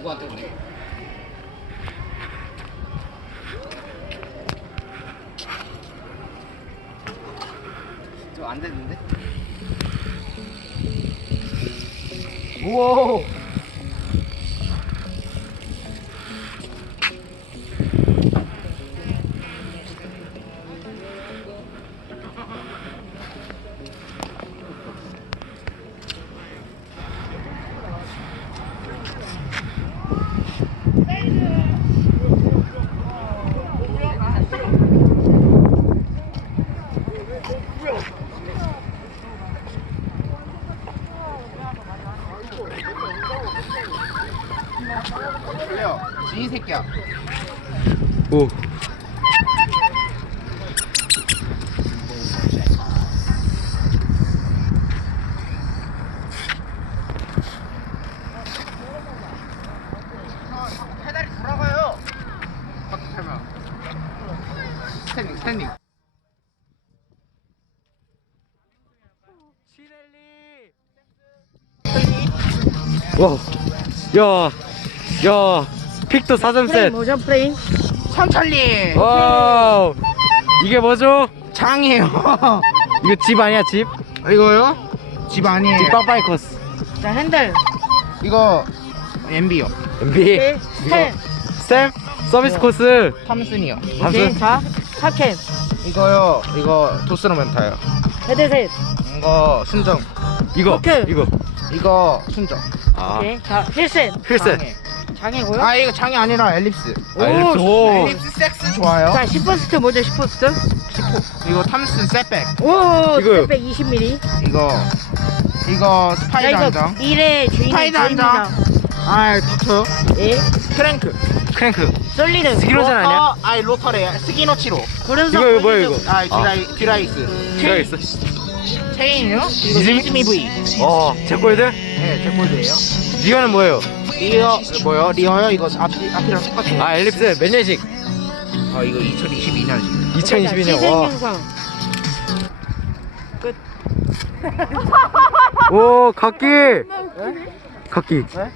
누구한테 보내? 저안 되는데? 우와. 그래요. 이 새끼야. 오. 페달이 돌아가요. 바퀴 타면. 스탠딩, 스탠딩. 와. 야. 야. 픽도 4점 프레임 셋. 모션 프레임 천천히. 와우. 이게 뭐죠? 장이에요. 이거 집 아니야, 집? 이거요? 집 아니에요. 집 빵빵이 코스. 자 핸들 이거 MB요. MB. 오케이 스텝 쌤 서비스 코스. 탐슨이요. 오케이 함수. 자 탑캔 이거요. 이거 도스로 멘타요. 헤드셋 이거 순정. 이거. 포크. 이거. 이거 순정. 아. 오케이 자 힐셋 필셋. 장애. 장애고요 아 이거 장이 아니라 엘립스. 아, 엘립스. 오. 엘립스 섹스 좋아요. 자 10포스트 뭐죠 10포스트 이거 탐슨 셋백. 오 이거요. 스텝백 20mm 이거 이거 자 스파이더 이거 한장. 미래 주인의 스파이더 한 장. 아 닥쳐요. 예 크랭크. 크랭크. 솔리드 스키로전 아니야? 어, 아이 로터래. 스기노치로. 구른석 이거, 뭐야, 이거? 아 디라이 디라이스. 제가 있어. 체인이요? 이거 이즈미? 이즈미 V. 어, 제 골드? 네, 제 꼴드예요. 이거는 뭐예요? 리어 뭐요? 리어요? 이거 앞이 앞이랑 똑같아요. 아, 엘립스 몇 년식? 아 이거 2022년식. 2022년. 와. 끝 오, 각기. 각기. 네?